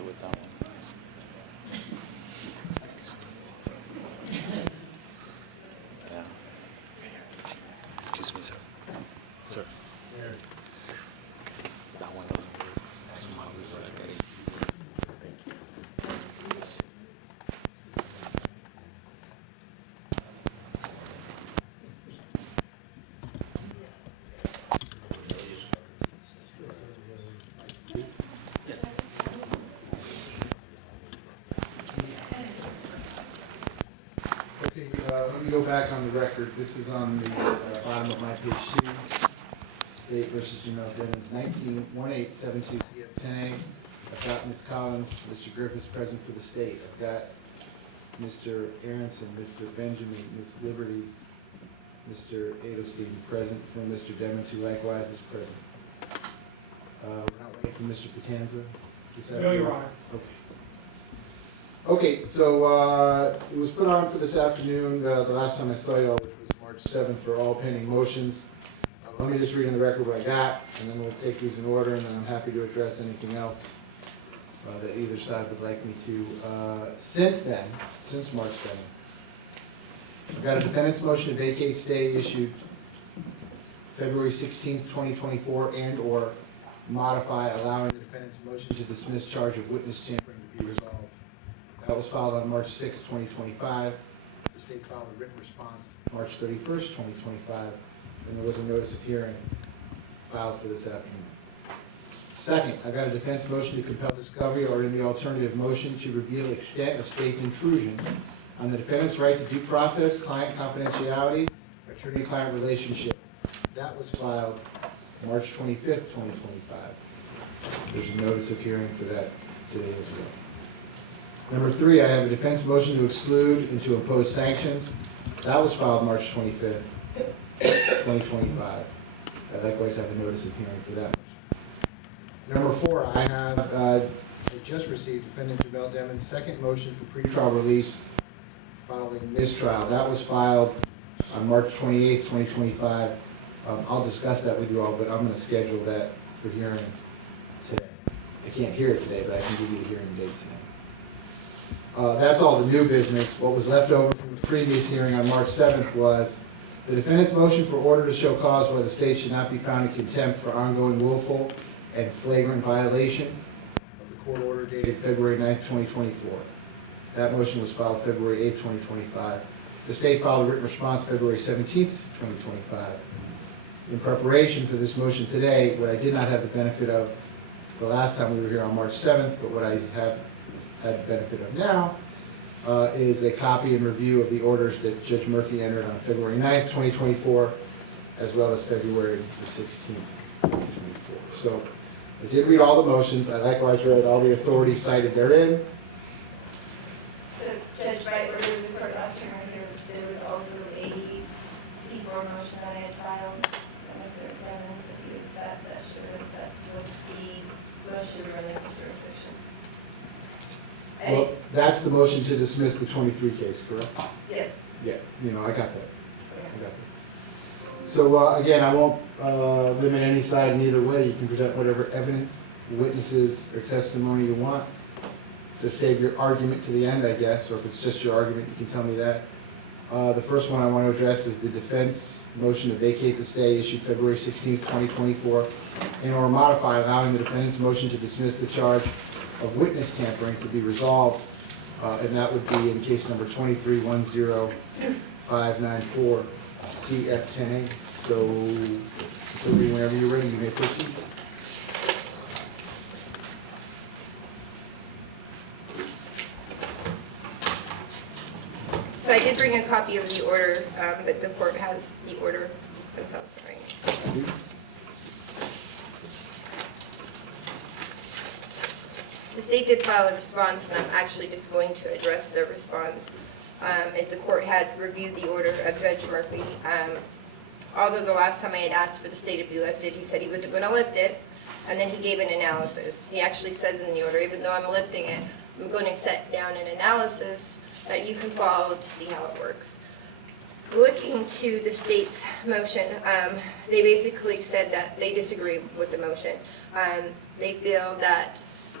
pressure with that one. Yeah. Excuse me, sir. Sir. That one. Thank you. Okay, let me go back on the record. This is on the bottom of my page 2. State versus Jamel Devins, 19-1872 CF 10A. I've got Ms. Collins, Mr. Griffiths present for the state. I've got Mr. Aronson, Mr. Benjamin, Ms. Liberty, Mr. Adelstein present from Mr. Devins, who likewise is present. We're not waiting for Mr. Patanza? No, Your Honor. Okay. Okay, so it was put on for this afternoon, the last time I saw you all, which was March 7th, for all pending motions. Let me just read on the record what I got, and then we'll take these in order, and then I'm happy to address anything else that either side would like me to. Since then, since March 7th, I've got a defendant's motion to vacate stay issued February 16th, 2024, and/or modify, allowing the defendant's motion to dismiss charge of witness tampering to be resolved. That was filed on March 6, 2025. The state filed a written response March 31st, 2025, and there was a notice of hearing filed for this afternoon. Second, I got a defense motion to compel discovery, or in the alternative motion to reveal extent of state's intrusion on the defendant's right to due process, client confidentiality, attorney-client relationship. That was filed March 25th, 2025. There's a notice of hearing for that today as well. Number 3, I have a defense motion to exclude and to impose sanctions. That was filed March 25th, 2025. I likewise have a notice of hearing for that. Number 4, I have just received defendant Jamel Demon's second motion for pretrial release following mistrial. That was filed on March 28th, 2025. I'll discuss that with you all, but I'm going to schedule that for hearing today. I can't hear it today, but I can give you the hearing date today. That's all the new business. What was left over from the previous hearing on March 7th was the defendant's motion for order to show cause why the state should not be found in contempt for ongoing willful and flagrant violation of the court order dated February 9th, 2024. That motion was filed February 8th, 2025. The state filed a written response February 17th, 2025. In preparation for this motion today, what I did not have the benefit of the last time we were here on March 7th, but what I have had the benefit of now, is a copy and review of the orders that Judge Murphy entered on February 9th, 2024, as well as February the 16th, 2024. So I did read all the motions. I likewise read all the authorities cited therein. So Judge Wright, earlier in the court last hearing here, there was also a C4 motion that I had filed. And Mr. Clemens, if you accept that, should accept with the motion to relinquish jurisdiction. Well, that's the motion to dismiss the 23 case, correct? Yes. Yeah, I got that. I got that. So again, I won't limit any side in either way. You can present whatever evidence, witnesses, or testimony you want. Just save your argument to the end, I guess, or if it's just your argument, you can tell me that. The first one I want to address is the defense motion to vacate the stay issued February 16th, 2024, and/or modify, allowing the defendant's motion to dismiss the charge of witness tampering to be resolved, and that would be in case number 2310594 CF10A. So, whenever you're ready, you may proceed. So I did bring a copy of the order, but the court has the order themselves, right? The state did file a response, and I'm actually just going to address the response. If the court had reviewed the order of Judge Murphy, although the last time I had asked for the stay to be lifted, he said he wasn't going to lift it, and then he gave an analysis. He actually says in the order, even though I'm lifting it, I'm going to set down an analysis that you can follow to see how it works. Looking to the state's motion, they basically said that they disagree with the motion. They feel that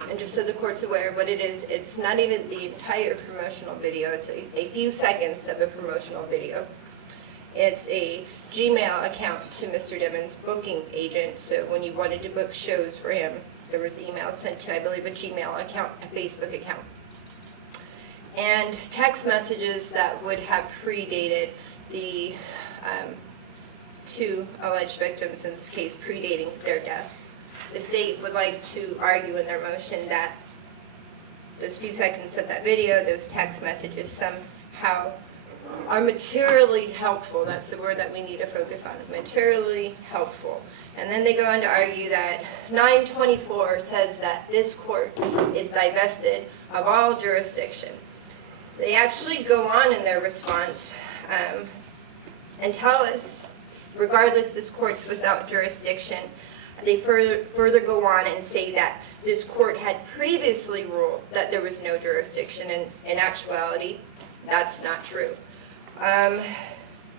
And just so the court's aware of what it is, it's not even the entire promotional video, it's a few seconds of a promotional video. It's a Gmail account to Mr. Devon's booking agent, so when you wanted to book shows for him, there was emails sent to, I believe, a Gmail account, a Facebook account. And text messages that would have predated the two alleged victims, in this case, predating their death. The state would like to argue in their motion that those few seconds of that video, those text messages somehow are materially helpful. That's the word that we need to focus on, materially helpful. And then they go on to argue that 924 says that this court is divested of all jurisdiction. They actually go on in their response and tell us, regardless this court's without jurisdiction, they further go on and say that this court had previously ruled that there was no jurisdiction, and in actuality, that's not true.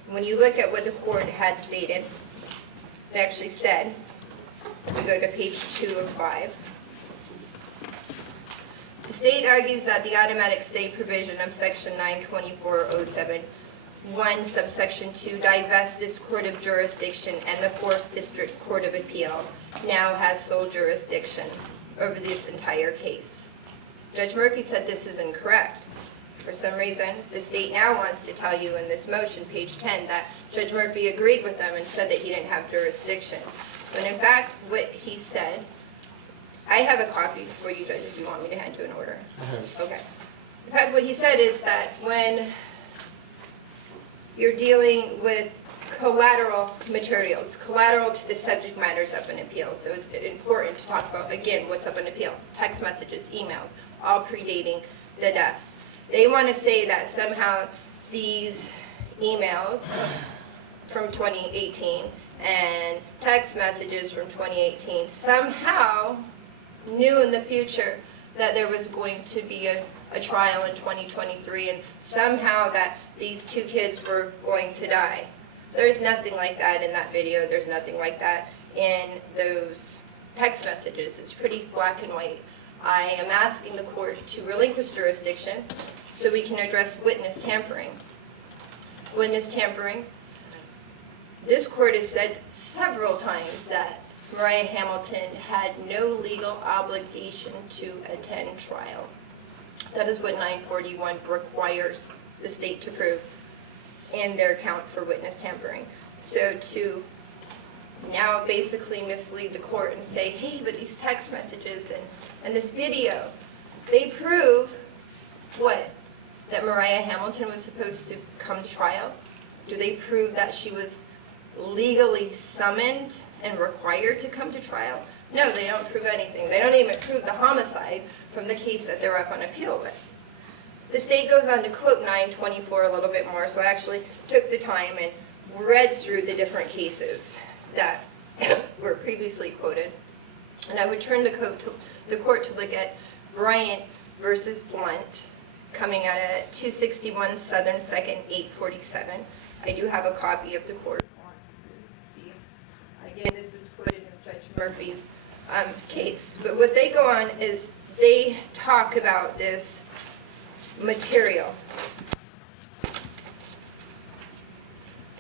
When you look at what the court had stated, they actually said, we go to page 2 of 5, the state argues that the automatic stay provision of section 924.07 1 subsection 2 divests this court of jurisdiction, and the 4th District Court of Appeal now has sole jurisdiction over this entire case. Judge Murphy said this is incorrect. For some reason, the state now wants to tell you in this motion, page 10, that Judge Murphy agreed with them and said that he didn't have jurisdiction. When in fact, what he said, I have a copy for you, Judge, if you want me to hand you an order. Okay. In fact, what he said is that when you're dealing with collateral materials, collateral to the subject matters up in appeal. So it's important to talk about, again, what's up in appeal. Text messages, emails, all predating the deaths. They want to say that somehow these emails from 2018 and text messages from 2018 somehow knew in the future that there was going to be a trial in 2023, and somehow that these two kids were going to die. There's nothing like that in that video. There's nothing like that in those text messages. It's pretty black and white. I am asking the court to relinquish jurisdiction so we can address witness tampering. Witness tampering. This court has said several times that Mariah Hamilton had no legal obligation to attend trial. That is what 941 requires the state to prove in their account for witness tampering. So to now basically mislead the court and say, hey, but these text messages and this video, they prove what? That Mariah Hamilton was supposed to come to trial? Do they prove that she was legally summoned and required to come to trial? No, they don't prove anything. They don't even prove the homicide from the case that they're up on appeal with. The state goes on to quote 924 a little bit more, so I actually took the time and read through the different cases that were previously quoted. And I would turn the court to look at Bryant versus Blunt, coming out at 261 Southern 2nd, 847. I do have a copy of the court wants to see. Again, this was quoted in Judge Murphy's case. But what they go on is they talk about this material.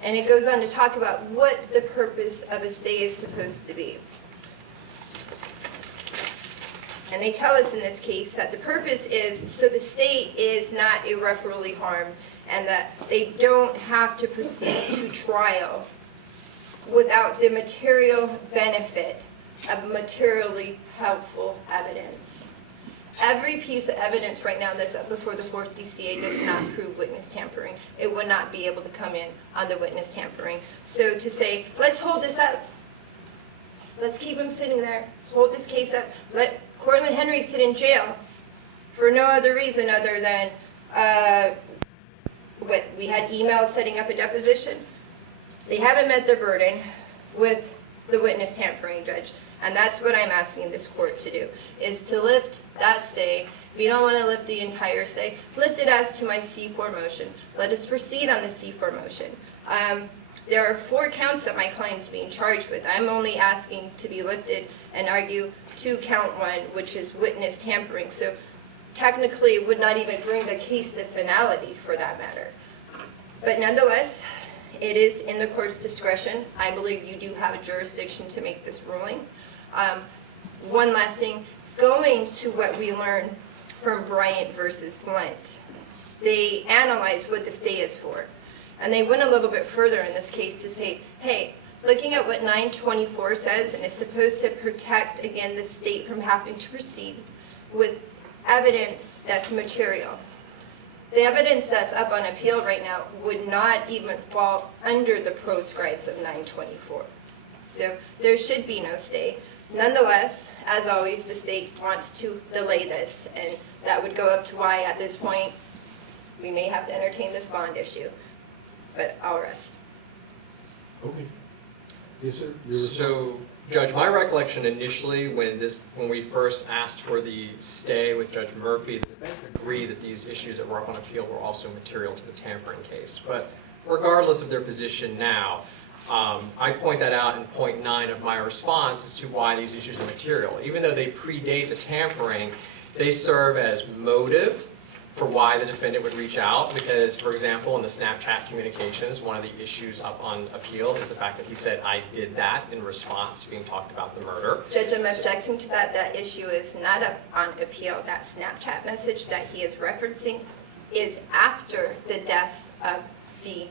And it goes on to talk about what the purpose of a stay is supposed to be. And they tell us in this case that the purpose is so the state is not irreparably harmed and that they don't have to proceed to trial without the material benefit of materially helpful evidence. Every piece of evidence right now that's up before the 4th DCA does not prove witness tampering. It would not be able to come in on the witness tampering. So to say, let's hold this up. Let's keep him sitting there. Hold this case up. Let Cortland Henry sit in jail for no other reason other than what we had emails setting up a deposition. They haven't met their burden with the witness tampering, Judge. And that's what I'm asking this court to do, is to lift that stay. If you don't want to lift the entire stay, lift it as to my C4 motion. Let us proceed on the C4 motion. There are 4 counts that my client's being charged with. I'm only asking to be lifted and argue to count 1, which is witness tampering. So technically, it would not even bring the case to finality for that matter. But nonetheless, it is in the court's discretion. I believe you do have a jurisdiction to make this ruling. One last thing, going to what we learned from Bryant versus Blunt, they analyzed what the stay is for. And they went a little bit further in this case to say, hey, looking at what 924 says, and it's supposed to protect, again, the state from having to proceed with evidence that's material. The evidence that's up on appeal right now would not even fall under the proscribes of 924. So there should be no stay. Nonetheless, as always, the state wants to delay this, and that would go up to why at this point we may have to entertain this bond issue. But I'll rest. Okay. Yes, sir. Your response? So, Judge, my recollection initially when we first asked for the stay with Judge Murphy, the defense agreed that these issues that were up on appeal were also material to the tampering case. But regardless of their position now, I point that out in point 9 of my response as to why these issues are material. Even though they predate the tampering, they serve as motive for why the defendant would reach out, because, for example, in the Snapchat communications, one of the issues up on appeal is the fact that he said, I did that in response to being talked about the murder. Judge, I'm objecting to that. That issue is not up on appeal. That Snapchat message that he is referencing is after the deaths of the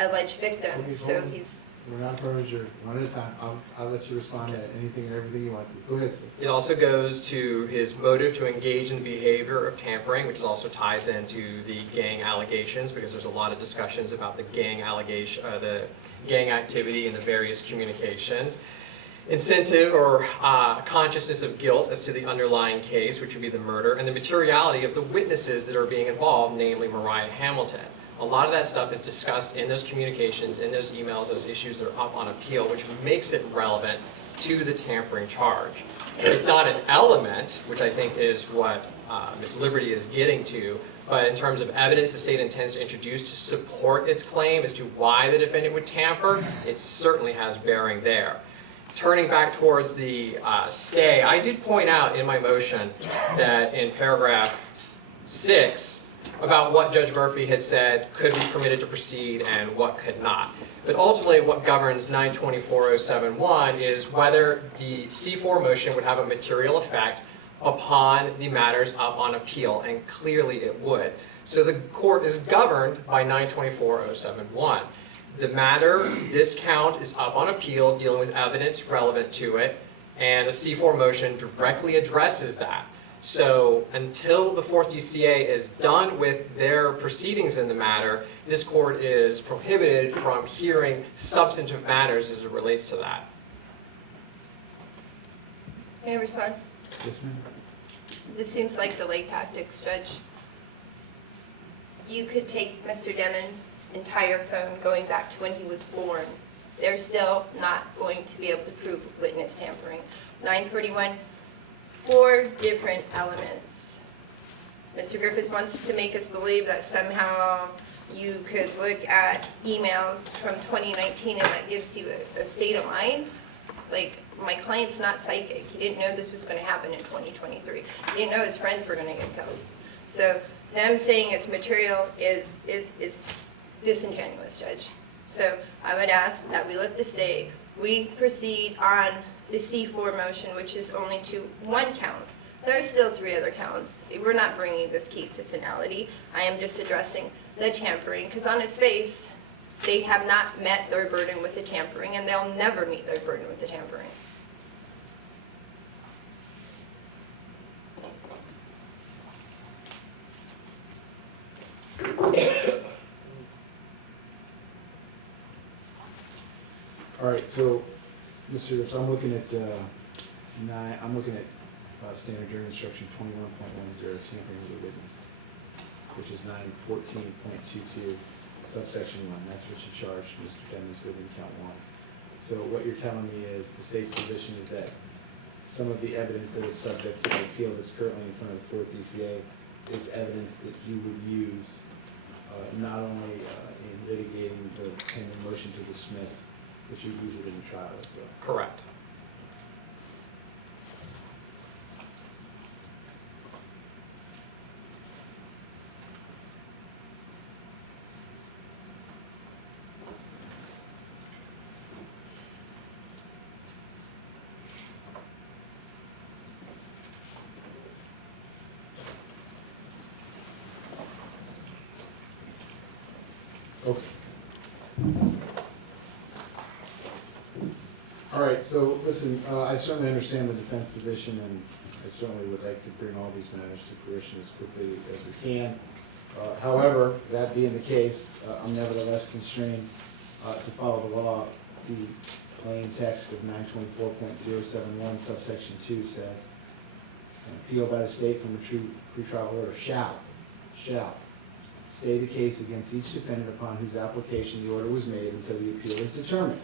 alleged victims. Okay, So hold on. he's, We're not for a jury. One at a time. I'll let you respond to anything and everything you want to. Go ahead, sir. It also goes to his motive to engage in the behavior of tampering, which also ties into the gang allegations, because there's a lot of discussions about the gang activity in the various communications. Incentive or consciousness of guilt as to the underlying case, which would be the murder, and the materiality of the witnesses that are being involved, namely Mariah Hamilton. A lot of that stuff is discussed in those communications, in those emails, those issues that are up on appeal, which makes it relevant to the tampering charge. It's not an element, which I think is what Ms. Liberty is getting to, but in terms of evidence the state intends to introduce to support its claim as to why the defendant would tamper, it certainly has bearing there. Turning back towards the stay, I did point out in my motion that in paragraph 6, about what Judge Murphy had said could be permitted to proceed and what could not. But ultimately what governs 924.071 is whether the C4 motion would have a material effect upon the matters up on appeal, and clearly it would. So the court is governed by 924.071. The matter, this count, is up on appeal dealing with evidence relevant to it, and the C4 motion directly addresses that. So until the 4th DCA is done with their proceedings in the matter, this court is prohibited from hearing substantive matters as it relates to that. may I respond? Yes, ma'am. This seems like delay tactics, Judge. You could take Mr. Demon's entire phone going back to when he was born. They're still not going to be able to prove witness tampering. 941, 4 different elements. Mr. Griffiths wants to make us believe that somehow you could look at emails from 2019 and that gives you a state of mind. Like, my client's not psychic. He didn't know this was going to happen in 2023. He didn't know his friends were going to get killed. So them saying it's material is disingenuous, Judge. So I would ask that we lift the stay. We proceed on the C4 motion, which is only to 1 count. There are still 3 other counts. We're not bringing this case to finality. I am just addressing the tampering, because on its face, they have not met their burden with the tampering, and they'll never meet their burden with the tampering. All right, so, Mr. Rips, I'm looking at standard jury instruction 21.10, tampering with a witness, which is 914.22, subsection 1. That's what you charged Mr. Dennis with in count 1. So what you're telling me is the state's position is that some of the evidence that is subject to the appeal that's currently in front of the 4th DCA is evidence that you would use not only in litigating the pending motion to dismiss, but you'd use it in the trial as well. Correct. Okay. All right, so listen, I certainly understand the defense position, and I certainly would like to bring all these matters to fruition as quickly as we can. However, that being the case, I'm nevertheless constrained to follow the law. The plain text of 924.071 subsection 2 says, an appeal by the state from the true pretrial order shall stay the case against each defendant upon whose application the order was made until the appeal is determined.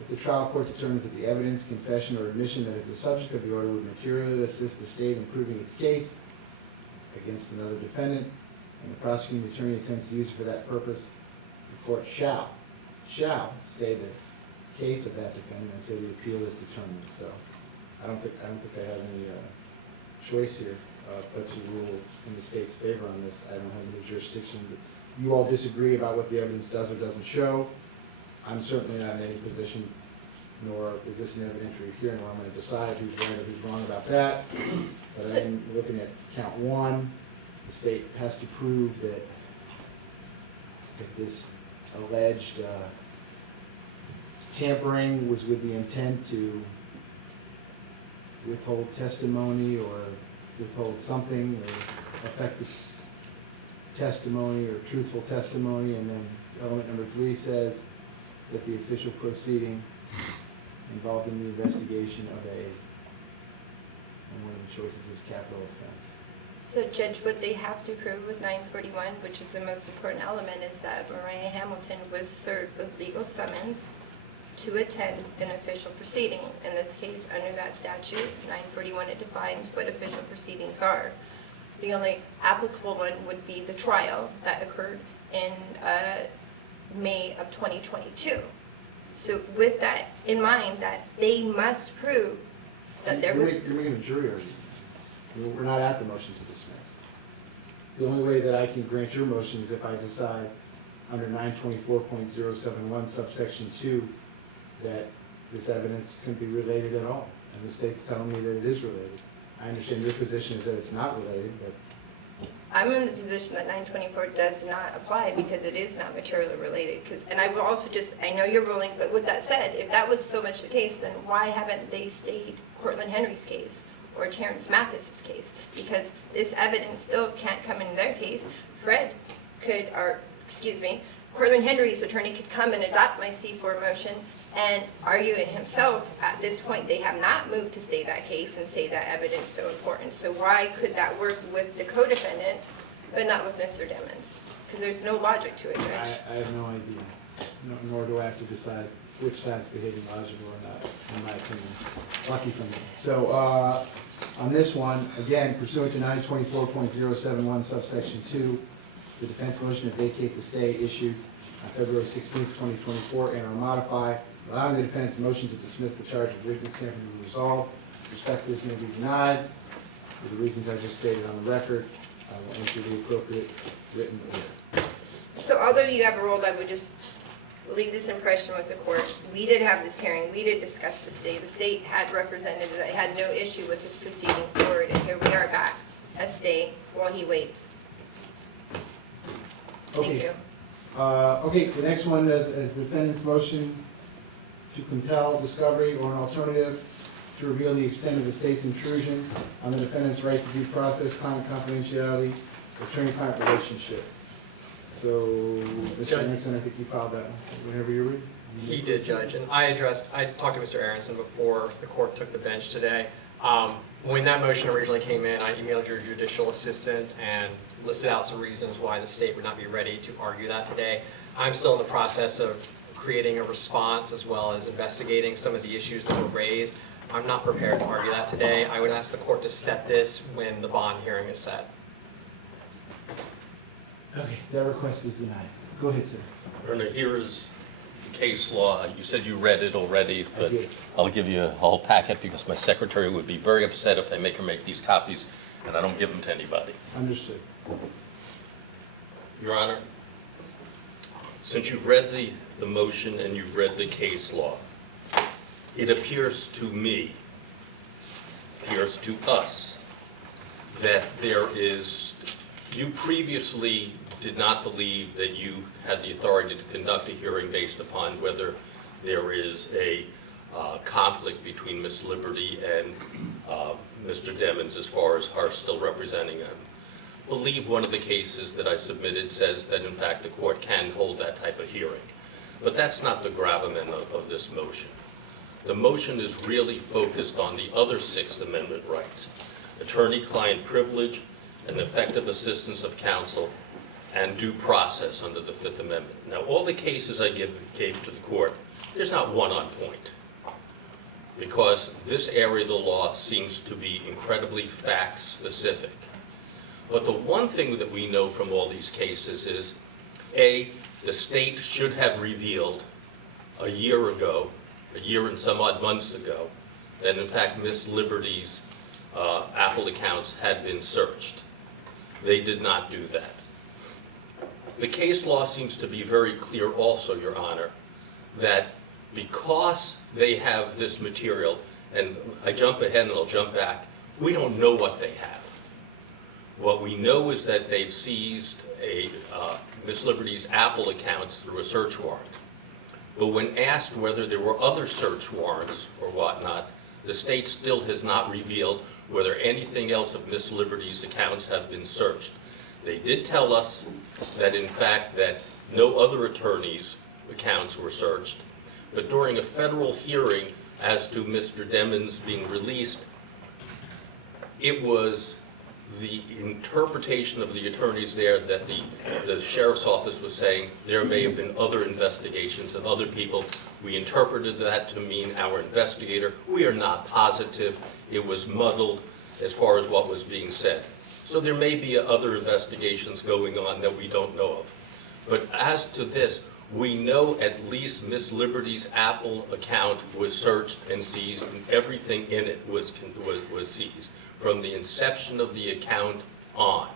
If the trial court determines that the evidence, confession, or admission that is the subject of the order would materially assist the state in proving its case against another defendant, and the prosecuting attorney intends to use it for that purpose, the court shall stay the case of that defendant until the appeal is determined. So I don't think I have any choice here but to rule in the state's favor on this. I don't have any jurisdiction. But you all disagree about what the evidence does or doesn't show. I'm certainly not in any position, nor is this an evidentiary hearing where I'm going to decide who's right or who's wrong about that. But I'm looking at count one. The state has to prove that this alleged tampering was with the intent to withhold testimony or withhold something or affect the testimony or truthful testimony. And then element number 3 says that the official proceeding involved in the investigation of and one of the choices is capital offense. So Judge, what they have to prove with 941, which is the most important element, is that Mariah Hamilton was served with legal summons to attend an official proceeding. In this case, under that statute, 941, it defines what official proceedings are. The only applicable one would be the trial that occurred in May of 2022. So with that in mind, that they must prove that there was... You're making a jury argument. We're not at the motion to dismiss. The only way that I can grant your motion is if I decide under 924.071 subsection 2 that this evidence can be related at all. And the state's telling me that it is related. I understand your position is that it's not related, but... I'm in the position that 924 does not apply because it is not materially related. And I will also I know you're ruling, but with that said, if that was so much the case, then why haven't they stayed Cortland Henry's case or Terrence Mathis's case? Because this evidence still can't come in their case. Cortland Henry's attorney could come and adopt my C4 motion and argue it himself. At this point, they have not moved to stay that case and say that evidence is so important. So why could that work with the co-defendant, but not with Mr. Demmons? Because there's no logic to it, Judge. I have no idea, nor do I have to decide which side's behaving logical or not, in my opinion. Lucky for me. So on this one, again, pursuant to 924.071 subsection 2, the defense motion to vacate the stay issued on February 16, 2024, and or modify, allowing the defendant's motion to dismiss the charge of witness tampering to be resolved. Respectfully, this may be denied. For the reasons I just stated on the record, I will enter the appropriate written order. So although you have a role, I would just leave this impression with the court. We did have this hearing. We did discuss the stay. The state had represented that it had no issue with this proceeding forward, and here we are back at stay while he waits. Thank you. Okay, the next one is the defendant's motion to compel discovery or an alternative to reveal the extent of the state's intrusion on the defendant's right to due process, client confidentiality, attorney-client relationship. So, Mr. Anderson, I think you filed that whenever you're ready. He did, Judge, and I talked to Mr. Aronson before the court took the bench today. When that motion originally came in, I emailed your judicial assistant and listed out some reasons why the state would not be ready to argue that today. I'm still in the process of creating a response as well as investigating some of the issues that were raised. I'm not prepared to argue that today. I would ask the court to set this when the bond hearing is set. Okay, that request is denied. Go ahead, sir. Erna, here is the case law. You said you read it already, I but did. I'll give you a whole packet because my secretary would be very upset if I make her make these copies and I don't give them to anybody. Understood. Your Honor, since you've read the motion and you've read the case law, it appears to me, appears to us, that you previously did not believe that you had the authority to conduct a hearing based upon whether there is a conflict between Ms. Liberty and Mr. Demmons as far as her still representing him. I believe one of the cases that I submitted says that in fact the court can hold that type of hearing. But that's not the gravamen of this motion. The motion is really focused on the other Sixth Amendment rights: attorney-client privilege and effective assistance of counsel and due process under the Fifth Amendment. Now, all the cases I gave to the court, there's not one on point, because this area of the law seems to be incredibly fact-specific. But the one thing that we know from all these cases is, A, the state should have revealed a year ago, a year and some odd months ago, that in fact Ms. Liberty's Apple accounts had been searched. They did not do that. The case law seems to be very clear also, Your Honor, that because they have this material, and I jump ahead and I'll jump back, we don't know what they have. What we know is that they've seized Ms. Liberty's Apple accounts through a search warrant. But when asked whether there were other search warrants or whatnot, the state still has not revealed whether anything else of Ms. Liberty's accounts have been searched. They did tell us that in fact that no other attorneys' accounts were searched, but during a federal hearing as to Mr. Demmons being released, it was the interpretation of the attorneys there that the sheriff's office was saying there may have been other investigations of other people. We interpreted that to mean our investigator. We are not positive. It was muddled as far as what was being said. So there may be other investigations going on that we don't know of. But as to this, we know at least Ms. Liberty's Apple account was searched and seized, and everything in it was seized from the inception of the account on,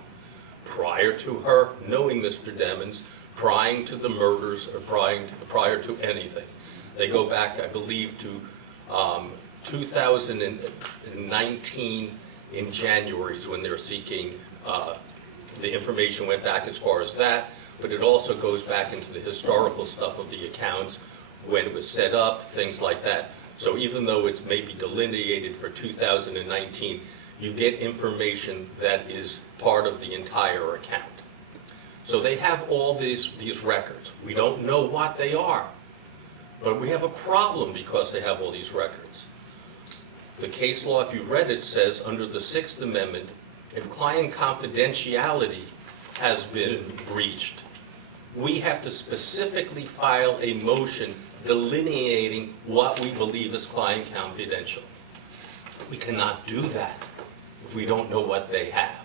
prior to her knowing Mr. Demmons, prior to the murders, or prior to anything. They go back, I believe, to 2019 in January is when they're seeking, the information went back as far as that, but it also goes back into the historical stuff of the accounts, when it was set up, things like that. So even though it's maybe delineated for 2019, you get information that is part of the entire account. So they have all these records. We don't know what they are, but we have a problem because they have all these records. The case law, if you've read it, says under the Sixth Amendment, if client confidentiality has been breached, we have to specifically file a motion delineating what we believe is client confidential. We cannot do that if we don't know what they have.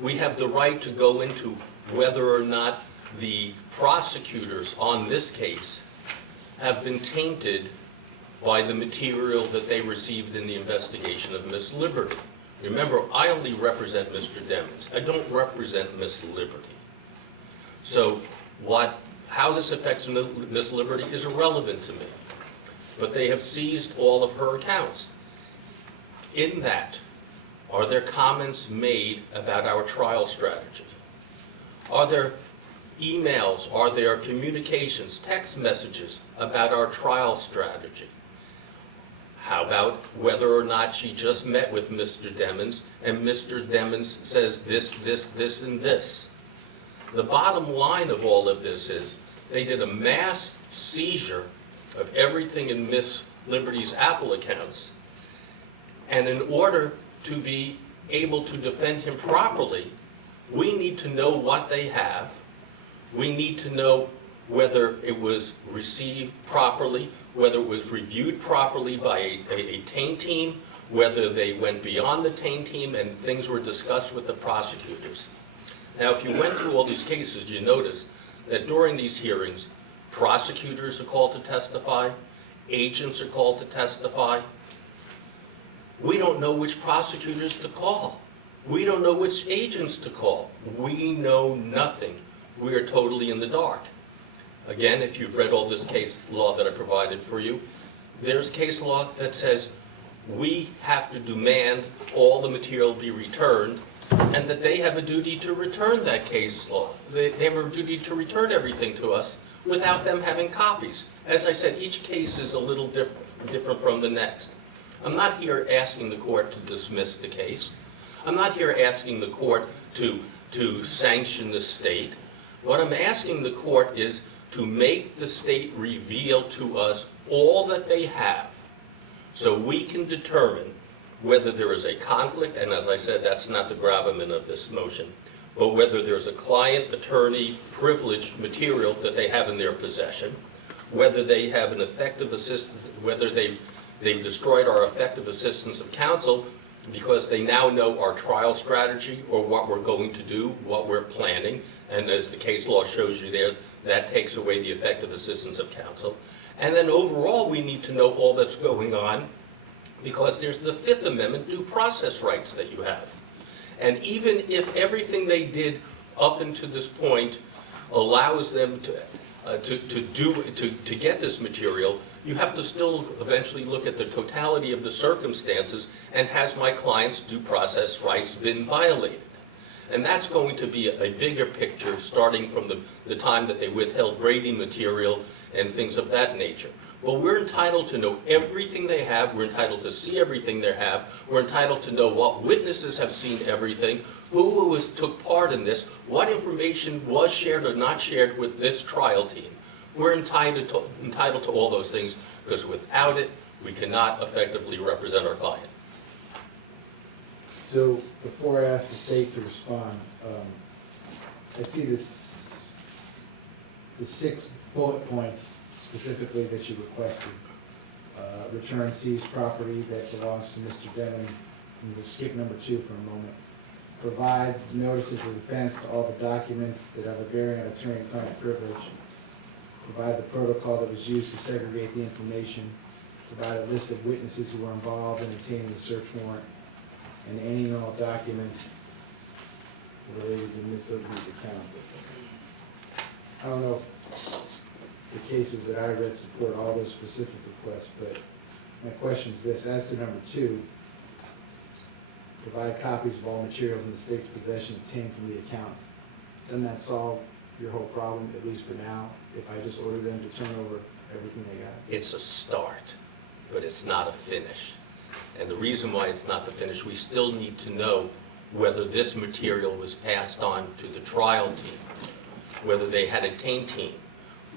We have the right to go into whether or not the prosecutors on this case have been tainted by the material that they received in the investigation of Ms. Liberty. Remember, I only represent Mr. Demmons. I don't represent Ms. Liberty. So how this affects Ms. Liberty is irrelevant to me. But they have seized all of her accounts. In that, are there comments made about our trial strategy? Are there emails, are there communications, text messages about our trial strategy? How about whether or not she just met with Mr. Demmons and Mr. Demmons says this, and this? The bottom line of all of this is they did a mass seizure of everything in Ms. Liberty's Apple accounts, and in order to be able to defend him properly, we need to know what they have. We need to know whether it was received properly, whether it was reviewed properly by a taint team, whether they went beyond the taint team and things were discussed with the prosecutors. Now, if you went through all these cases, you notice that during these hearings, prosecutors are called to testify, agents are called to testify. We don't know which prosecutors to call. We don't know which agents to call. We know nothing. We are totally in the dark. Again, if you've read all this case law that I provided for you, there's case law that says we have to demand all the material be returned, and that they have a duty to return that case law. They have a duty to return everything to us without them having copies. As I said, each case is a little different from the next. I'm not here asking the court to dismiss the case. I'm not here asking the court to sanction the state. What I'm asking the court is to make the state reveal to us all that they have, so we can determine whether there is a conflict, and as I said, that's not the gravamen of this motion, but whether there's a client-attorney privileged material that they have in their possession, whether they have an effective assistance, whether they've destroyed our effective assistance of counsel because they now know our trial strategy or what we're going to do, what we're planning, and as the case law shows you there, that takes away the effective assistance of counsel. And then overall, we need to know all that's going on, because there's the Fifth Amendment due process rights that you have. And even if everything they did up until this point allows them to get this material, you have to still eventually look at the totality of the circumstances, and has my client's due process rights been violated? And that's going to be a bigger picture, starting from the time that they withheld Brady material and things of that nature. Well, we're entitled to know everything they have. We're entitled to see everything they have. We're entitled to know what witnesses have seen everything, who took part in this, what information was shared or not shared with this trial team. We're entitled to all those things, because without it, we cannot effectively represent our client. So before I ask the state to respond, I see the 6 bullet points specifically that you requested. Return seized property that belongs to Mr. Devon, and we'll skip number 2 for a moment. Provide notices of defense to all the documents that have a bearing on attorney-client privilege. Provide the protocol that was used to segregate the information. Provide a list of witnesses who were involved in obtaining the search warrant, and any and all documents related to Ms. Oakley's account. I don't know if the cases that I read support all those specific requests, but my question is this: as to number 2, provide copies of all materials in the state's possession obtained from the accounts. Doesn't that solve your whole problem, at least for now, if I just order them to turn over everything they got? It's a start, but it's not a finish. And the reason why it's not the finish, we still need to know whether this material was passed on to the trial team, whether they had a taint team.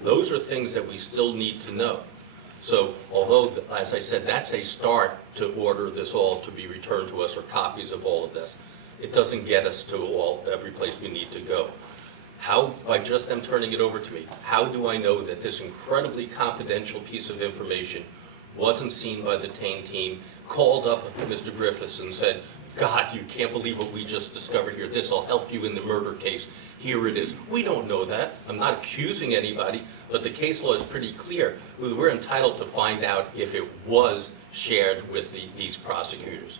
Those are things that we still need to know. So although, as I said, that's a start to order this all to be returned to us, or copies of all of this, it doesn't get us to every place we need to go. How, by just them turning it over to me, how do I know that this incredibly confidential piece of information wasn't seen by the taint team, called up Mr. Griffiths and said, God, you can't believe what we just discovered here. This will help you in the murder case. Here it is. We don't know that. I'm not accusing anybody, but the case law is pretty clear. We're entitled to find out if it was shared with these prosecutors.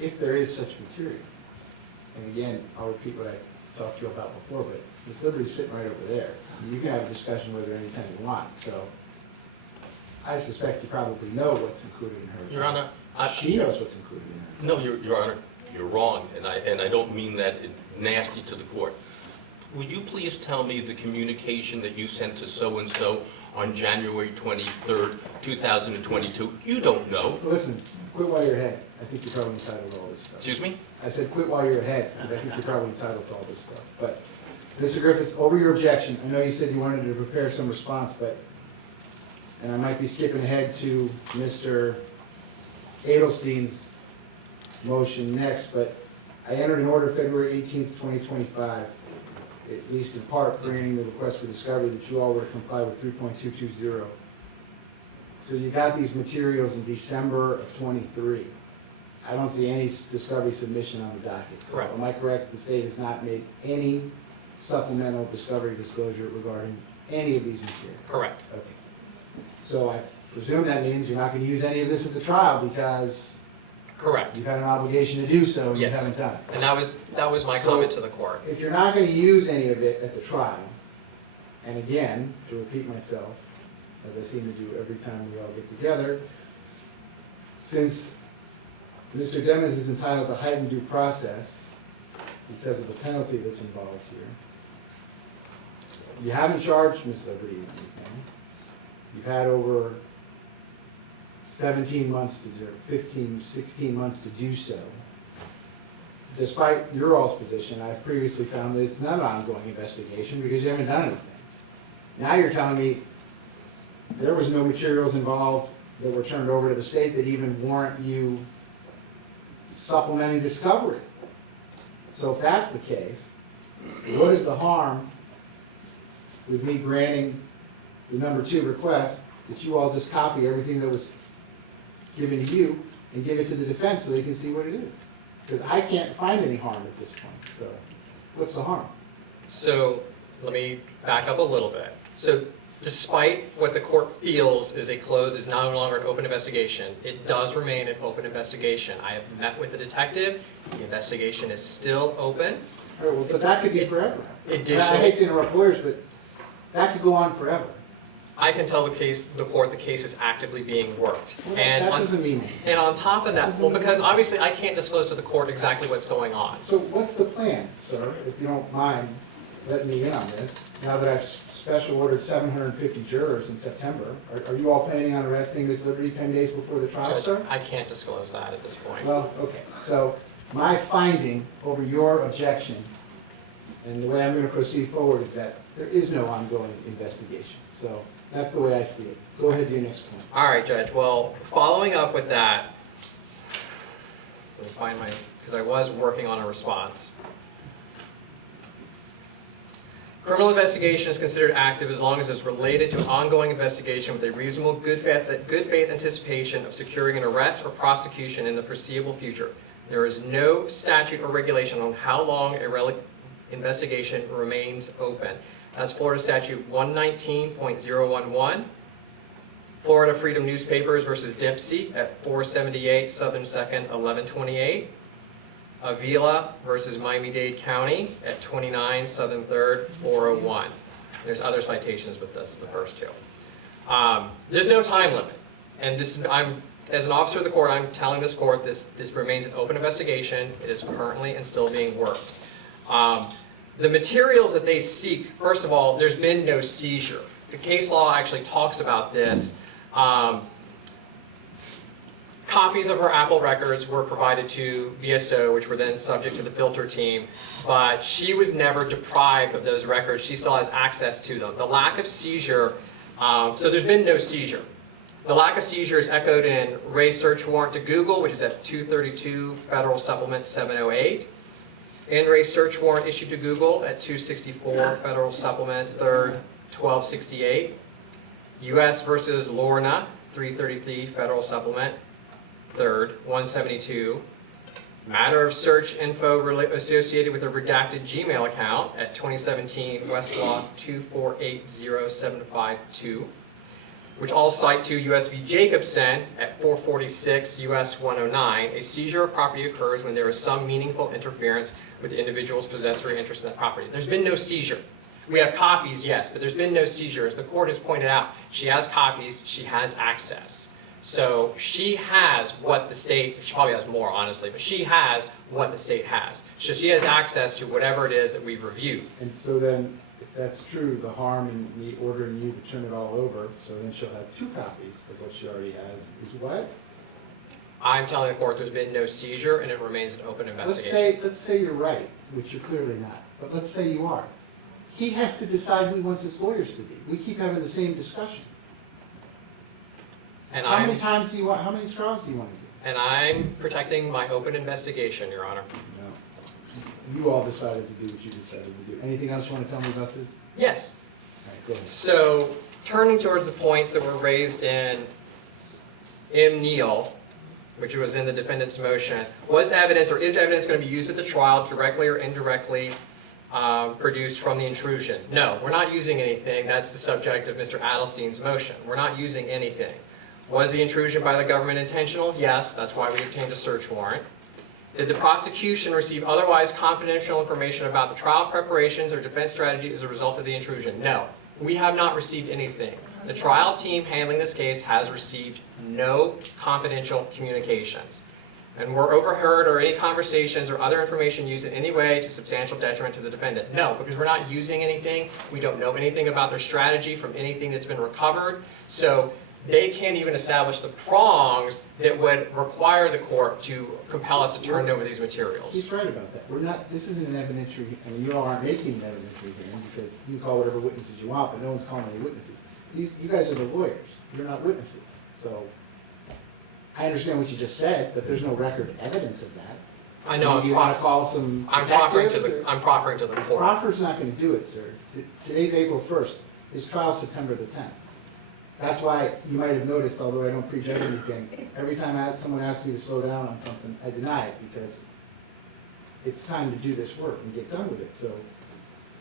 If there is such material, and again, I'll repeat what I talked to you about before, but Ms. Liberty's sitting right over there. You can have a discussion with her anytime you want, so I suspect you probably know what's included in her. Your Honor, she knows what's included in her. No, Your Honor, you're wrong, and I don't mean that nasty to the court. Will you please tell me the communication that you sent to so-and-so on January 23rd, 2022? You don't know. Listen, quit while you're ahead. I think you're probably entitled to all this stuff. Excuse me? I said quit while you're ahead, because I think you're probably entitled to all this stuff. But, Mr. Griffiths, over your objection, I know you said you wanted to prepare some response, but, and I might be skipping ahead to Mr. Edelstein's motion next, but I entered an order February 18th, 2025, at least in part granting the request for discovery that you all were to comply with 3.220. So you got these materials in December of 23. I don't see any discovery submission on the docket. So Correct. am I correct? The state has not made any supplemental discovery disclosure regarding any of these materials? Correct. Okay. So I presume that means you're not gonna use any of this at the trial because Correct. you've had an obligation to do so and you Yes. haven't done it. And that was my So- comment to the court. If you're not gonna use any of it at the trial, and again, to repeat myself, as I seem to do every time we all get together, since Mr. Demmons is entitled to heightened due process because of the penalty that's involved here, you haven't charged Ms. Liberty with anything. You've had over 17 months to do, 15, 16 months to do so. Despite your all's position, I've previously found that it's not an ongoing investigation because you haven't done anything. Now you're telling me there was no materials involved that were turned over to the state that even warrant you supplementing discovery. So if that's the case, what is the harm with me granting the number 2 request that you all just copy everything that was given to you and give it to the defense so they can see what it is? Because I can't find any harm at this point, so what's the harm? So let me back up a little bit. So despite what the court feels is no longer an open investigation, it does remain an open investigation. I have met with the detective. The investigation is still open. All right, well, but that could be forever. And I Additionally, hate to interrupt lawyers, but that could go on forever. I can tell the court the case is actively being worked. Well, And that on- doesn't mean anything. And on top of that, well, because obviously I can't disclose to the court exactly what's going on. So what's the plan, sir, if you don't mind letting me in on this? Now that I've special ordered 750 jurors in September, are you all planning on arresting Ms. Liberty 10 days before the trial Judge, starts? I can't disclose that at this point. Well, okay, so my finding over your objection and the way I'm going to proceed forward is that there is no ongoing investigation. So that's the way I see it. Go ahead to your next point. All right, Judge, well, following up with that, let me find because I was working on a response. Criminal investigation is considered active as long as it's related to an ongoing investigation with a reasonable good faith anticipation of securing an arrest or prosecution in the foreseeable future. There is no statute or regulation on how long a investigation remains open. That's Florida Statute 119.011, Florida Freedom Newspapers versus Dempsey at 478 Southern 2nd, 1128, Avila versus Miami-Dade County at 29 Southern 3rd, 401. There's other citations, but that's the first 2. There's no time limit. And this, as an officer of the court, I'm telling this court this remains an open investigation. It is currently and still being worked. The materials that they seek, first of all, there's been no seizure. The case law actually talks about this. Copies of her Apple records were provided to BSO, which were then subject to the filter team, but she was never deprived of those records. She still has access to them. The lack of seizure, so there's been no seizure. The lack of seizure is echoed in Ray's search warrant to Google, which is at 232 Federal Supplement 708, and Ray's search warrant issued to Google at 264 Federal Supplement 3rd 1268, U.S. versus Lorna 333 Federal Supplement 3rd, 172. Matter of search info associated with a redacted Gmail account at 2017 Westlaw 2480752, which all cite to U.S. v. Jacobson at 446 U.S. 109. A seizure of property occurs when there is some meaningful interference with the individual's possessory interest in that property. There's been no seizure. We have copies, yes, but there's been no seizure. As the court has pointed out, she has copies, she has access. So she has what the state, she probably has more honestly, but she has what the state has. So she has access to whatever it is that we've reviewed. And so then, if that's true, the harm in me ordering you to turn it all over, so then she'll have 2 copies of what she already has, is what? I'm telling the court there's been no seizure and it remains an open investigation. Let's say you're right, which you're clearly not, but let's say you are. He has to decide who he wants his lawyers to be. We keep having the same discussion. And How many trials do you want to do? And I'm protecting my open investigation, Your Honor. No. You all decided to do what you decided to do. Anything else you want to tell me about this? Yes. All right, go ahead. So, turning towards the points that were raised in M. Neal, which was in the defendant's motion, was evidence or is evidence going to be used at the trial directly or indirectly produced from the intrusion. No, we're not using anything. That's the subject of Mr. Adelstein's motion. We're not using anything. Was the intrusion by the government intentional? Yes, that's why we obtained a search warrant. Did the prosecution receive otherwise confidential information about the trial preparations or defense strategy as a result of the intrusion? No, we have not received anything. The trial team handling this case has received no confidential communications. And were overheard or any conversations or other information used in any way to substantial detriment to the defendant? No, because we're not using anything. We don't know anything about their strategy from anything that's been recovered. So they can't even establish the prongs that would require the court to compel us to turn over these materials. He's right about that. We're not, this isn't an evidentiary, I mean, you all aren't making an evidentiary hearing because you can call whatever witnesses you want, but no one's calling any witnesses. You guys are the lawyers. You're not witnesses. So I understand what you just said, but there's no record evidence of that. I know, Do you want to call some I'm proffering to detectives, the, I'm proffering to the court. Proffer's not going to do it, sir. Today's April 1st. His trial's September the 10th. That's why you might have noticed, although I don't prejudge anything, every time someone asks me to slow down on something, I deny it because it's time to do this work and get done with it. So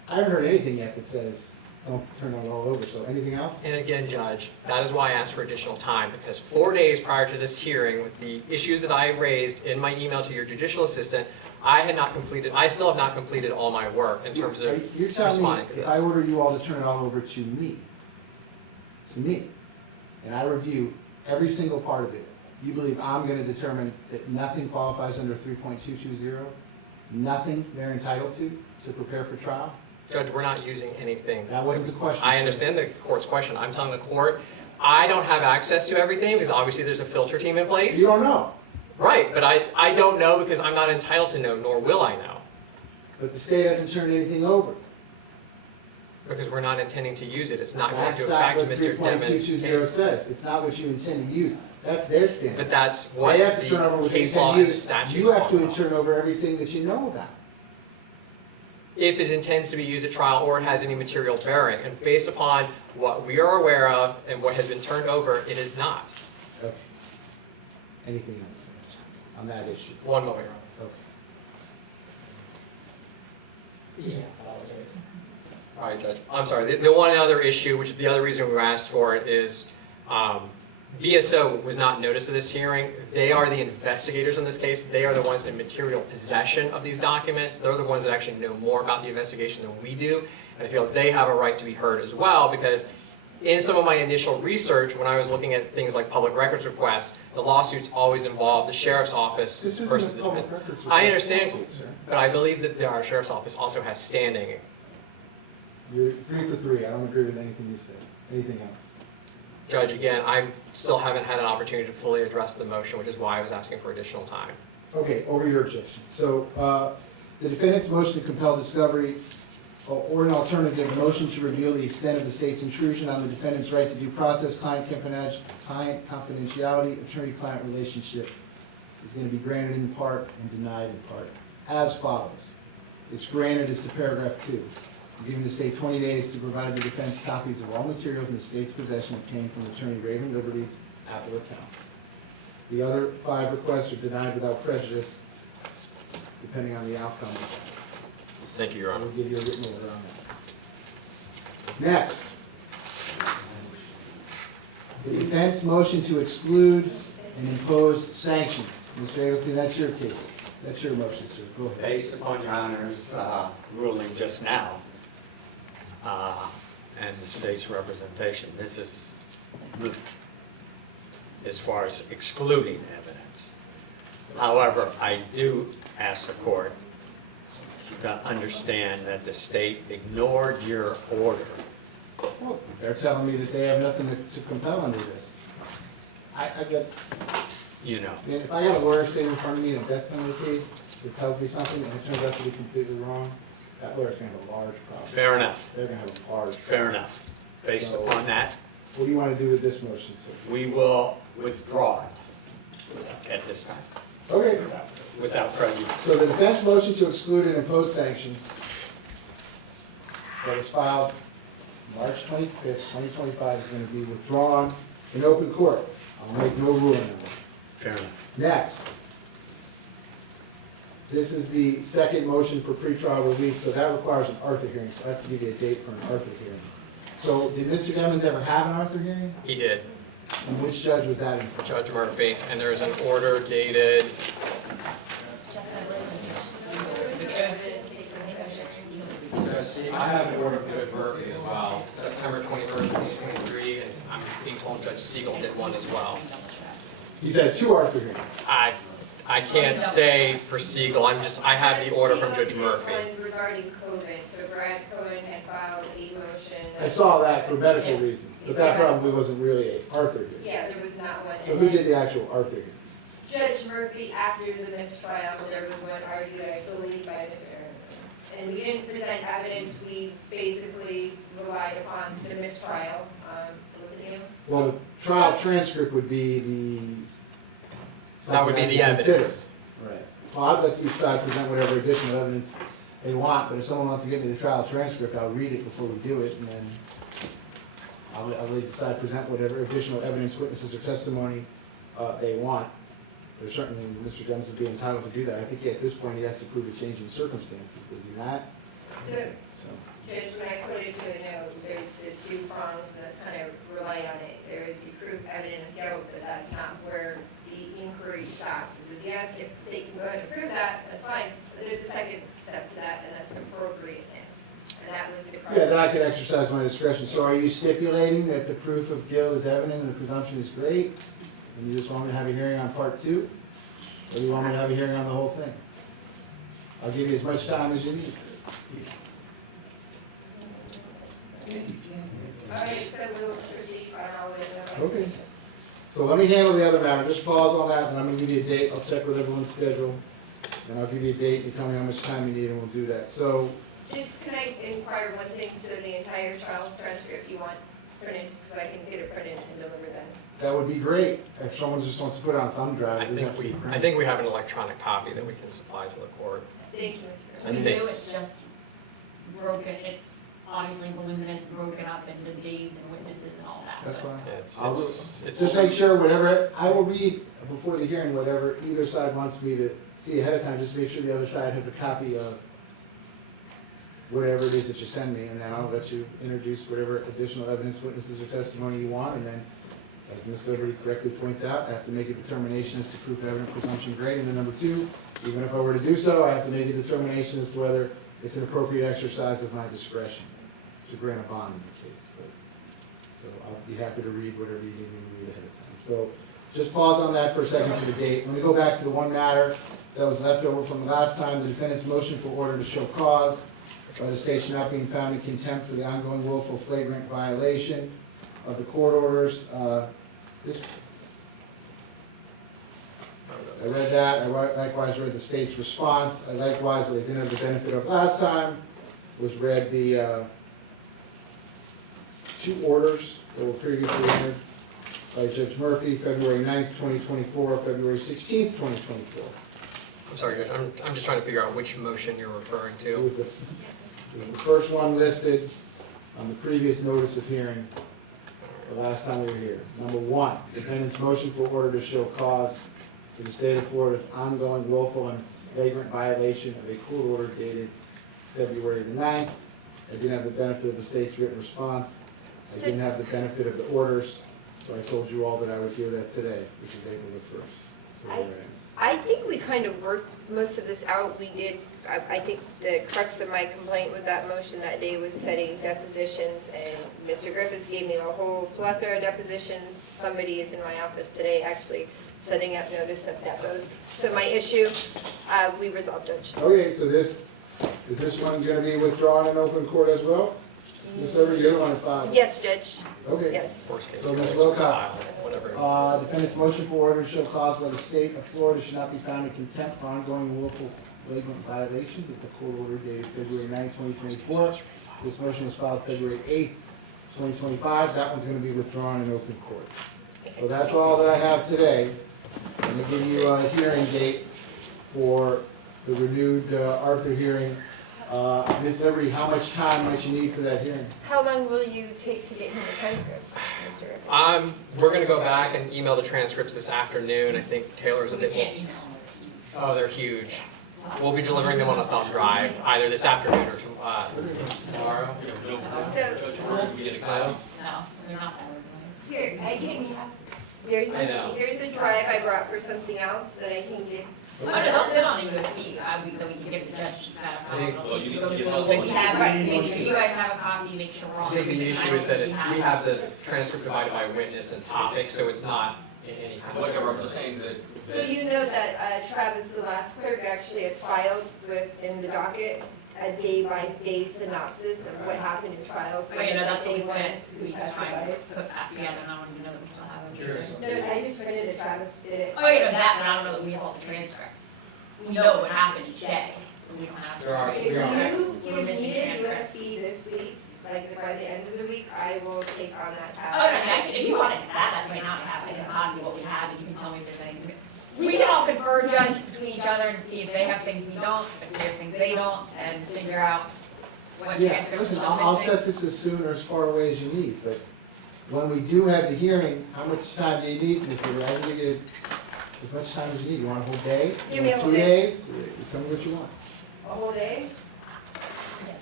I haven't heard anything yet that says, don't turn it all over. So anything else? And again, Judge, that is why I asked for additional time, because 4 days prior to this hearing, with the issues that I raised in my email to your judicial assistant, I still have not completed all my work in terms of You're telling responding me to if I this. order you all to turn it all over to me, and I review every single part of it, you believe I'm going to determine that nothing qualifies under 3.220? Nothing they're entitled to prepare for trial? Judge, we're not using anything. That wasn't the question, I sir. understand the court's question. I'm telling the court, I don't have access to everything because obviously there's a filter team in place. You don't know, Right, but I don't know because I'm not entitled to know, nor will I know, but the state hasn't turned anything over. because we're not intending to use it. It's not going That's to not affect what Mr. Demon's 3.220 case. says. It's not what you intend to use. That's their standard. But that's what They have to turn over the what they case law intend and to the use. statutes You have talk to about. turn over everything that you know about. If it intends to be used at trial or it has any material bearing. And based upon what we are aware of and what has been turned over, it is not. Okay. Anything else on that issue? One moment, Your Honor. Okay. Yeah. All right, Judge. I'm sorry. The one other issue, which is the other reason we asked for it, is BSO was not noticed of this hearing. They are the investigators in this case. They are the ones in material possession of these documents. They're the ones that actually know more about the investigation than we do. And I feel they have a right to be heard as well, because in some of my initial research, when I was looking at things like public records requests, the lawsuits always involve the sheriff's office This versus isn't the a public defendant. records I request understand, lawsuit, sir. but I believe that our sheriff's office also has standing. You're 3 for 3. I don't agree with anything you said. Anything else? Judge, again, I still haven't had an opportunity to fully address the motion, which is why I was asking for additional time. Okay, over your objection. So, the defendant's motion to compel discovery, or an alternative, motion to reveal the extent of the state's intrusion on the defendant's right to due process, client confidentiality, attorney-client relationship, is going to be granted in part and denied in part, as follows. It's granted as to paragraph 2. Giving the state 20 days to provide the defense copies of all materials in the state's possession obtained from Attorney Raven Liberty's appellate counsel. The other 5 requests are denied without prejudice, depending on the outcome. Thank you, Your I Honor. will give you a written order on that. Next. The defense motion to exclude and impose sanctions. Mr. Adelstein, that's your case. That's your motion, sir. Go ahead. Based upon Your Honor's ruling just now, and the state's representation, this is moot as far as excluding evidence. However, I do ask the court to understand that the state ignored your order. Well, they're telling me that they have nothing to compel under this. I got, You know, man, if I got a lawyer sitting in front of me in a death penalty case that tells me something and it turns out to be completely wrong, that lawyer's gonna have a large problem. fair enough, They're gonna have a large. fair enough. Based So- upon that, What do you wanna do with this motion, sir? we will withdraw it at this time, Okay, without prejudice. so the defense motion to exclude and impose sanctions that was filed March 25th, 2025 is gonna be withdrawn in open court. I'll make no ruling on it. Fair enough. Next. This is the second motion for pretrial release, so that requires an Arthur hearing, so I have to give you a date for an Arthur hearing. So did Mr. Demons ever have an Arthur hearing? He did, And which judge was that in? Judge Murphy, and there's an order dated, I have an order from Judge Murphy as well, September 21st, 2023, and I'm being told Judge Siegel did one as well. He's had two Arthur hearings. I can't say for Siegel, I have the order from Judge Murphy. One regarding COVID, so Brad Cohen had filed a motion. I saw that for medical reasons, but that probably wasn't really an Arthur hearing. Yeah, there was not one. So who did the actual Arthur hearing? Judge Murphy, after the mistrial, there was one argued, I believe, by Mr. Aronson. And we didn't present evidence, we basically relied upon the mistrial. Was it you? Well, the trial transcript would be the. That would be the evidence. Right. Well, I'd let each side present whatever additional evidence they want, but if someone wants to give me the trial transcript, I'll read it before we do it, and then I'll let each side present whatever additional evidence, witnesses, or testimony they want. There's certainly, Mr. Jones would be entitled to do that. I think at this point, he has to prove a change in circumstances, does he not? So, So, Judge, when I quoted to a note, there's the two prongs, and that's kind of rely on it. There is the proof evident of guilt, but that's not where the inquiry stops. It says, yes, if the state can go ahead and prove that, that's fine, but there's a second step to that, and that's appropriateness. And that was the crux. yeah, then I can exercise my discretion. So are you stipulating that the proof of guilt is evident and the presumption is great? And you just want me to have a hearing on part two? Or do you want me to have a hearing on the whole thing? I'll give you as much time as you need. All right, so we'll proceed on all of it. Okay. So let me handle the other matter. Just pause on that, and I'm gonna give you a date. I'll check with everyone's schedule. And I'll give you a date, you tell me how much time you need, and we'll do that. So, Just can I inquire one thing, so the entire trial transcript you want printed, so I can get it printed and deliver them? that would be great. If someone just wants to put it on thumb drive, I it doesn't have think to be I printed. think we have an electronic copy that we can supply to the court. Thank you, Mr. And We they- do, it's just broken, it's obviously voluminous, broken up into days and witnesses and all that. That's but- fine. It's, Just make sure whatever, I will read before the hearing, whatever either side wants me to see ahead of time, just to make sure the other side has a copy of whatever it is that you send me, and then I'll let you introduce whatever additional evidence, witnesses, or testimony you want, and then, as Ms. Liberty correctly points out, I have to make a determination as to proof, evidence, presumption, grade, and then number two, even if I were to do so, I have to make a determination as to whether it's an appropriate exercise of my discretion to grant a bond in the case. So I'll be happy to read whatever you need me to read ahead of time. So just pause on that for a second for the date. Let me go back to the one matter that was left over from the last time, the defendant's motion for order to show cause by the state not being found in contempt for the ongoing willful flagrant violation of the court orders. I read that, I likewise read the state's response, I likewise, what I didn't have the benefit of last time, was read the two orders that were previously entered by Judge Murphy, February 9th, 2024, February 16th, 2024. I'm sorry, Judge, I'm just trying to figure out which motion you're referring It to. was the first one listed on the previous notice of hearing the last time we were here. Number one, defendant's motion for order to show cause for the state of Florida's ongoing willful and flagrant violation of a court order dated February the 9th. I didn't have the benefit of the state's written response. I didn't have the benefit of the orders, so I told you all that I would hear that today, which is April the 1st. So there I am. I think we kind of worked most of this out. We did, I think the crux of my complaint with that motion that day was setting depositions, and Mr. Griffiths gave me a whole plethora of depositions. Somebody is in my office today actually setting up notice of depots. So my issue, we resolved, Judge. Okay, so is this one gonna be withdrawn in open court as well? Ms. Liberty, you're the one that filed. Yes, Judge, Okay. yes. Worst case So, scenario, Ms. Wilcox, whatever. Defendant's motion for order to show cause by the state of Florida should not be found in contempt for ongoing willful flagrant violations of the court order dated February 9, 2024. This motion was filed February 8th, 2025. That one's gonna be withdrawn in open court. So that's all that I have today. I'm gonna give you a hearing date for the renewed Arthur hearing. Ms. Liberty, how much time might you need for that hearing? How long will you take to get him the transcripts, Mr. Griffiths? We're gonna go back and email the transcripts this afternoon. I think Taylor's a We bit more. can't email them. Oh, they're huge. We'll be delivering them on a thumb drive, either this afternoon or tomorrow. So, We get a copy? No, they're not that organized. here, I know. there's a drive I brought for something else that I can give. Oh, no, they'll fit on a USB, that we can give the judge, just matter of how long it'll take to go through what we have, right, make sure you guys have a copy, make sure we're all. I think the agreement. issue is that we have the transcript divided by witness and topic, so it's not in any kind of. Whatever, I'm just saying that. So you know that Travis, the last clerk, actually had filed in the docket a day-by-day synopsis of what happened in trial. So Oh, yeah, no, that's what we day one, spent, we just trying to testifies. put that together, and I don't even know that we still have it. No, I just printed it, Travis did it. Oh, you know that, but I don't know that we have all the transcripts. We know what happened each day, but we don't have. There are- If we are- you We're give missing me the transcripts. USC this week, like by the end of the week, I will take on that task. Oh, no, I can, if you want to do that, that's right now I can copy what we have, and you can tell me if there's anything. We can all confer, judge, between each other and see if they have things we don't, if we have things they don't, and figure out what Yeah, transcripts listen, are I'll missing. set this as soon or as far away as you need, but when we do have the hearing, how much time do you need? Mr. I can give you as much time as you need. You want a whole day? Give me a whole 2 day. days? Tell me what you want. A whole day?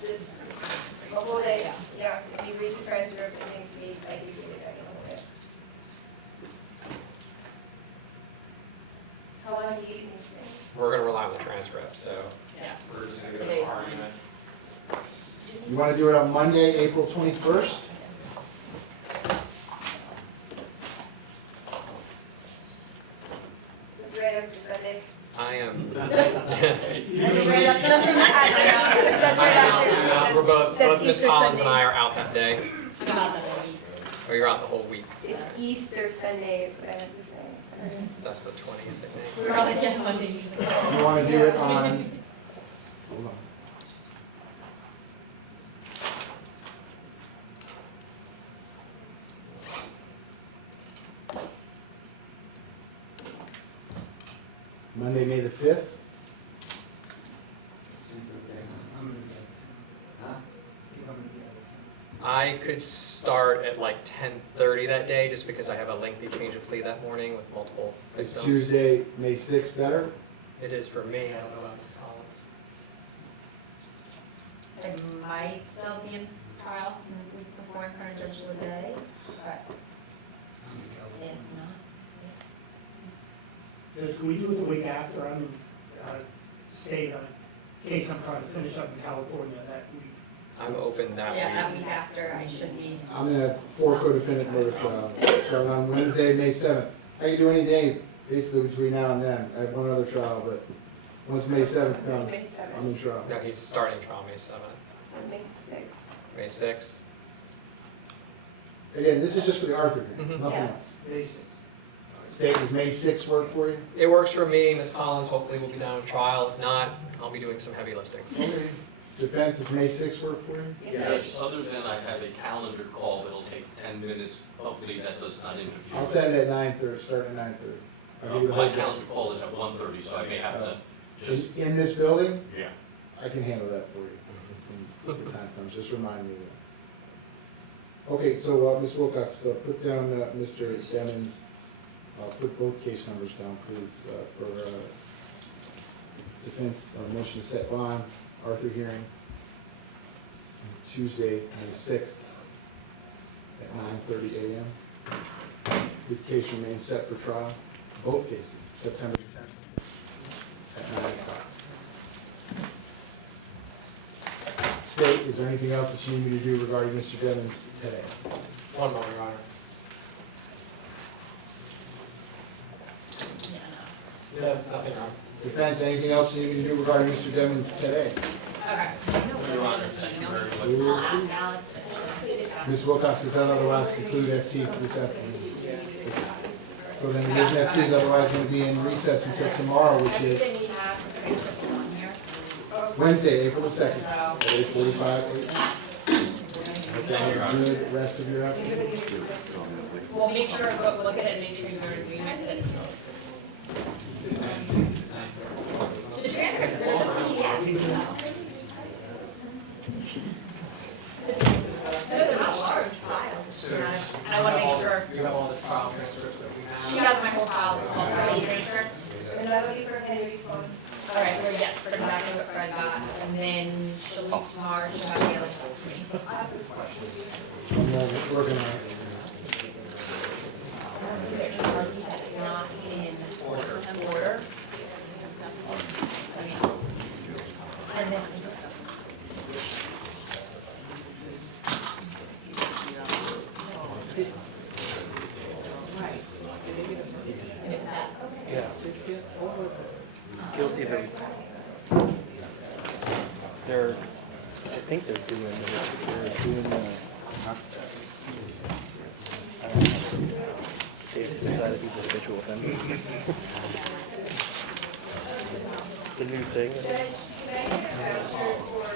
Just, a whole day, yeah, if you read the transcript and then read, like, you read it, I can hold it. How long do you need me to say? We're gonna rely on the transcript, so Yeah. we're just gonna go to the argument. You want to do it on Monday, April 21st? It's right after Sunday. I am. That's right after. We're both That's Miss Easter Collins and Sunday. I are out that day, I'm about that whole week. or you're out the whole week. It's Easter Sunday is what I have to say. Sorry. That's the 20th, I think. We're all like, yeah, Monday usually. You want to do it on, hold on. Monday, May the 5th? I could start at like 10:30 that day, just because I have a lengthy change of plea that morning with multiple Is victims. Tuesday, May 6th better? It is for me, I don't know about Ms. Collins. I might still be in trial from the week before in front of Judge Leday, but if not. Judge, can we do it the week after? I'm in state on a case I'm trying to finish up in California that week. I'm open that Yeah, that week. week after, I should be. I'm going to have 4 co-defendant murder trial, starting on Wednesday, May 7th. I can do any day, basically between now and then. I have one other trial, but once May 7th comes, May I'm 7th, in trial. No, he's starting trial May 7th. so May 6th. May 6th. Again, this is just for the Arthur hearing, Mhm. nothing Yeah. else. Basic. State, does May 6th work for you? It works for me, Ms. Collins hopefully will be down in trial. If not, I'll be doing some heavy lifting. Okay. Defense, does May 6th work for you? Yes, other than I have a calendar call that'll take 10 minutes, hopefully that does not interfere. I'll send it at 9:30, start at 9:30. I'll give you the My whole day. calendar call is at 1:30, so I may have to just, In this building, yeah. I can handle that for you when the time comes, just remind me of that. Okay, so, Ms. Wilcox, put down, Mr. Simmons, put both case numbers down, please, for, defense, motion to set bond, Arthur hearing, Tuesday, May 6th, at 9:30 a.m. This case remains set for trial, both cases, September 10th, at 9 o'clock. State, is there anything else that you need me to do regarding Mr. Devens today? One moment, Your Honor. Yeah, no. Nothing wrong. Defense, anything else you need me to do regarding Mr. Devens today? Okay. Your Honor, thank you very much. I'll ask Alex, but. Ms. Wilcox, does that otherwise conclude FT for this afternoon? So then the reason FT is otherwise going to be in recess until tomorrow, which is Everything we have for transcripts is on here. Wednesday, April the 2nd, So, at 8:45. Hope you have a good rest of your afternoon. we'll make sure, look at it and make sure you're in agreement that. The transcripts, they're just PDFs, so. They're not large files, it's just not, and I wanna make sure, You have all the trial transcripts that we have. she has my whole file, it's all trial transcripts. And that'll be for Henry's one. Alright, or yes, for exactly what Fred got, and then she'll leave tomorrow, she'll have the other stuff to me. I'm working on it. You said it's not in order. I mean, and then. Yeah. Guilty, they're, I think they're doing the, they've decided he's a habitual offender. The new thing. Judge, can I get a voucher for,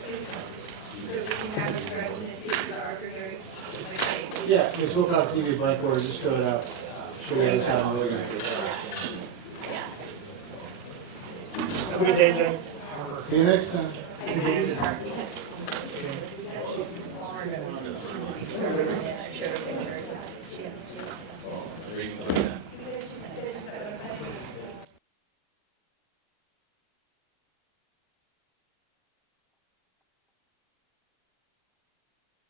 so we can have it for us in the seats for our hearing? Yeah, it's Wilcox TV blank order, just fill it out. Show you every time we're looking. Have a good day, Jen. See you next time. Yes.